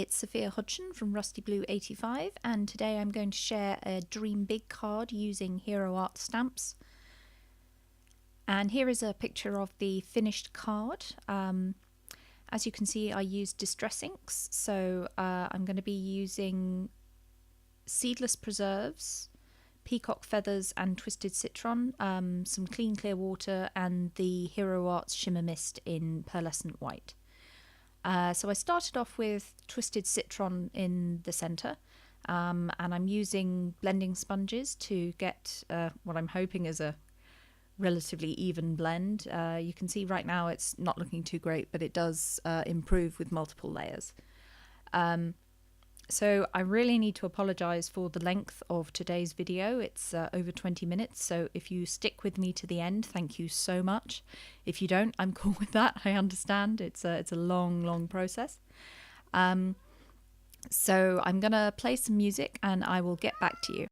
it's Sophia Hodgson from Rusty Blue 85, and today I'm going to share a Dream Big card using Hero Art stamps. And here is a picture of the finished card. As you can see, I used distress inks, so I'm going to be using seedless preserves, peacock feathers and twisted citron, some clean clear water, and the Hero Arts shimmer mist in pearlescent white. So I started off with twisted citron in the center, and I'm using blending sponges to get what I'm hoping is a relatively even blend. You can see right now it's not looking too great, but it does improve with multiple layers. So I really need to apologize for the length of today's video. It's over 20 minutes, so if you stick with me to the end, thank you so much. If you don't, I'm cool with that. I understand. It's a long process. So I'm gonna play some music and I will get back to you.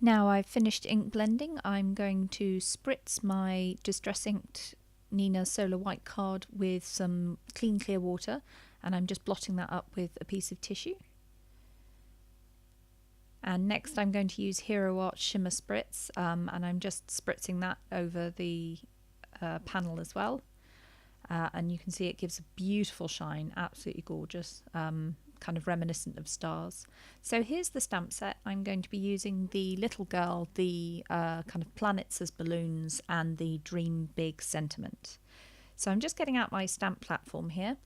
Now I've finished ink blending, I'm going to spritz my distress inked Nina Solar White card with some clean clear water, and I'm just blotting that up with a piece of tissue. And next I'm going to use Hero Art Shimmer Spritz, and I'm just spritzing that over the panel as well. and you can see it gives a beautiful shine, absolutely gorgeous, kind of reminiscent of stars. So here's the stamp set. I'm going to be using the little girl, the kind of planets as balloons, and the Dream Big sentiment. So I'm just getting out my stamp platform here.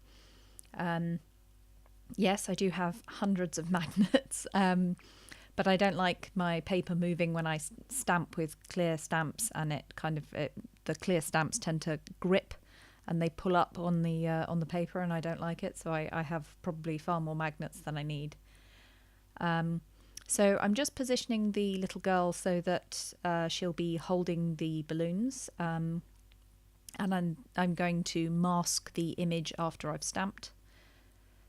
Yes, I do have hundreds of magnets, but I don't like my paper moving when I stamp with clear stamps, and the clear stamps tend to grip and they pull up on the paper, and I don't like it, so I have probably far more magnets than I need. So I'm just positioning the little girl so that she'll be holding the balloons, and I'm going to mask the image after I've stamped.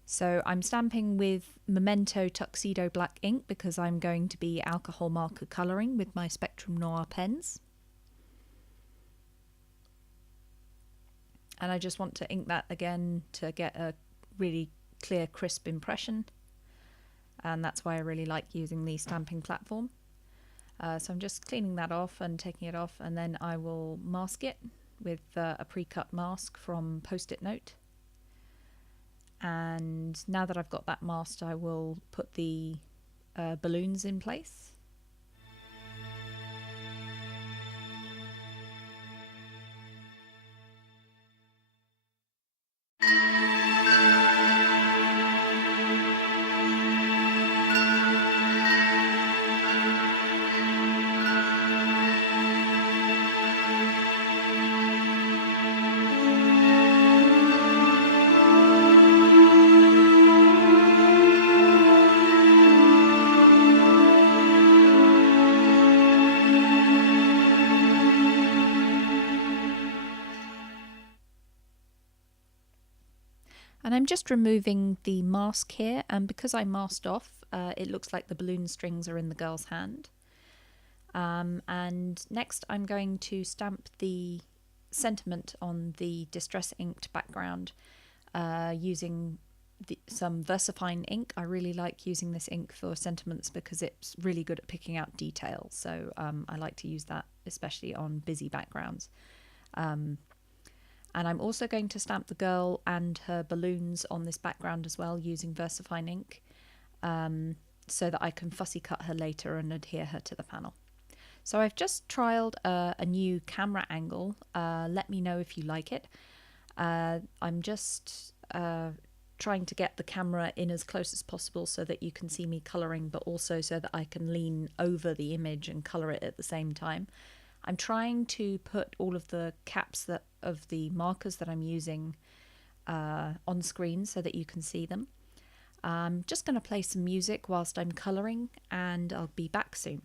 So I'm stamping with Memento Tuxedo Black ink because I'm going to be alcohol marker colouring with my Spectrum Noir pens. And I just want to ink that again to get a really clear, crisp impression. And that's why I really like using the stamping platform. So I'm just cleaning that off and taking it off, and then I will mask it with a pre-cut mask from Post-it Note. And now that I've got that masked, I will put the balloons in place. And I'm just removing the mask here, and because I masked off, it looks like the balloon strings are in the girl's hand. And next I'm going to stamp the sentiment on the distress inked background using some VersaFine ink. I really like using this ink for sentiments because it's really good at picking out detail, so I like to use that especially on busy backgrounds. And I'm also going to stamp the girl and her balloons on this background as well using VersaFine ink, so that I can fussy cut her later and adhere her to the panel. So I've just trialed a new camera angle. Let me know if you like it. I'm just trying to get the camera in as close as possible so that you can see me colouring, but also so that I can lean over the image and colour it at the same time. I'm trying to put all of the caps of the markers that I'm using on screen so that you can see them. I'm just going to play some music whilst I'm colouring, and I'll be back soon.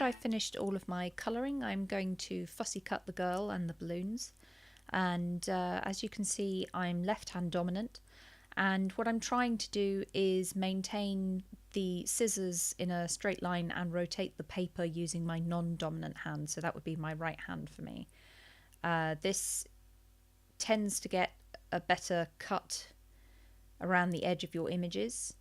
that I've finished all of my colouring, I'm going to fussy cut the girl and the balloons. And as you can see, I'm left-hand dominant. And what I'm trying to do is maintain the scissors in a straight line and rotate the paper using my non-dominant hand. So that would be my right hand for me. This tends to get a better cut around the edge of your images.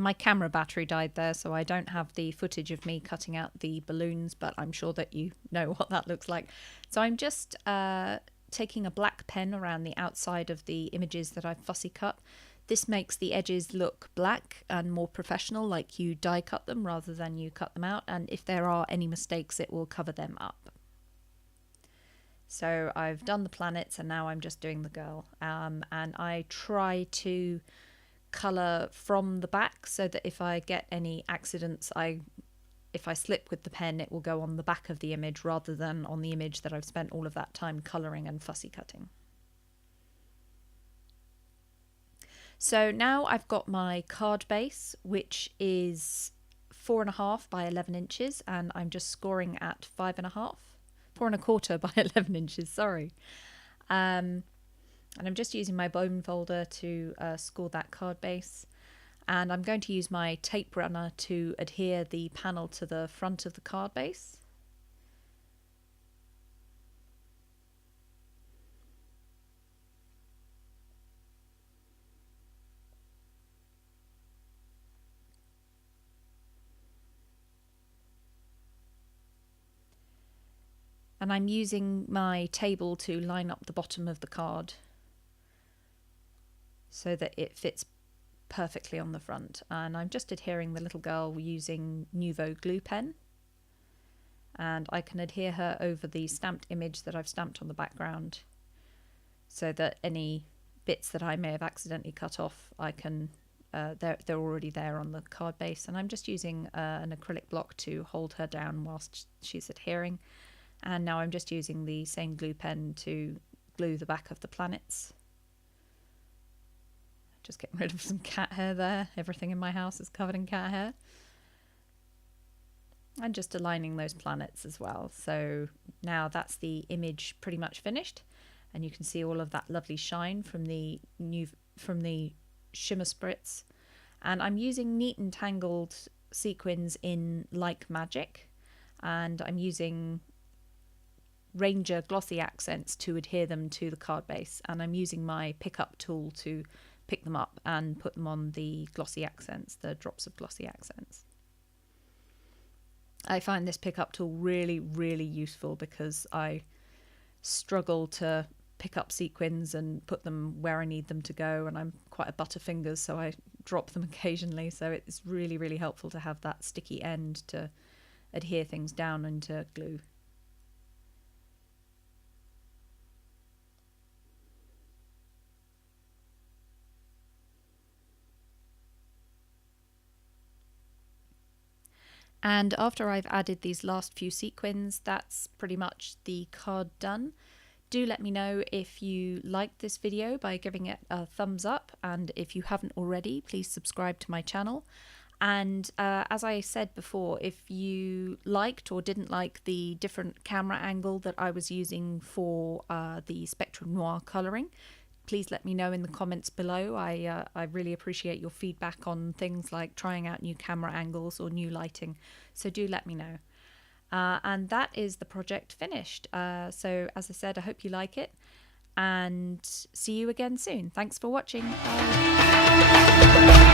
My camera battery died there, so I don't have the footage of me cutting out the balloons, but I'm sure that you know what that looks like. So I'm just taking a black pen around the outside of the images that I've fussy cut. This makes the edges look black and more professional, like you die cut them rather than you cut them out, and if there are any mistakes it will cover them up. So I've done the planets and now I'm just doing the girl, and I try to colour from the back so that if I get any accidents, if I slip with the pen, it will go on the back of the image rather than on the image that I've spent all of that time colouring and fussy cutting. So now I've got my card base, which is 4.5 by 11 inches, and I'm just scoring at 5.5, 4.25 by 11 inches, sorry. And I'm just using my bone folder to score that card base. And I'm going to use my tape runner to adhere the panel to the front of the card base. And I'm using my table to line up the bottom of the card so that it fits perfectly on the front. And I'm just adhering the little girl using Nuvo glue pen, and I can adhere her over the stamped image that I've stamped on the background so that any bits that I may have accidentally cut off, I can they're already there on the card base. And I'm just using an acrylic block to hold her down whilst she's adhering, and now I'm just using the same glue pen to glue the back of the planets. Just getting rid of some cat hair there. Everything in my house is covered in cat hair. And just aligning those planets as well. So now that's the image pretty much finished, and you can see all of that lovely shine from the shimmer spritz. And I'm using neat and tangled sequins in Like Magic, and I'm using Ranger glossy accents to adhere them to the card base, and I'm using my pickup tool to pick them up and put them on the glossy accents, the drops of glossy accents. I find this pickup tool really, really useful because I struggle to pick up sequins and put them where I need them to go, and I'm quite a butterfingers, so I drop them occasionally, so it's really, really helpful to have that sticky end to adhere things down into glue. And after I've added these last few sequins, that's pretty much the card done. Do let me know if you liked this video by giving it a thumbs up, and if you haven't already, please subscribe to my channel. And as I said before, if you liked or didn't like the different camera angle that I was using for the Spectrum Noir colouring, please let me know in the comments below. I really appreciate your feedback on things like trying out new camera angles or new lighting, so do let me know. And that is the project finished. So as I said, I hope you like it, and see you again soon. Thanks for watching. Bye.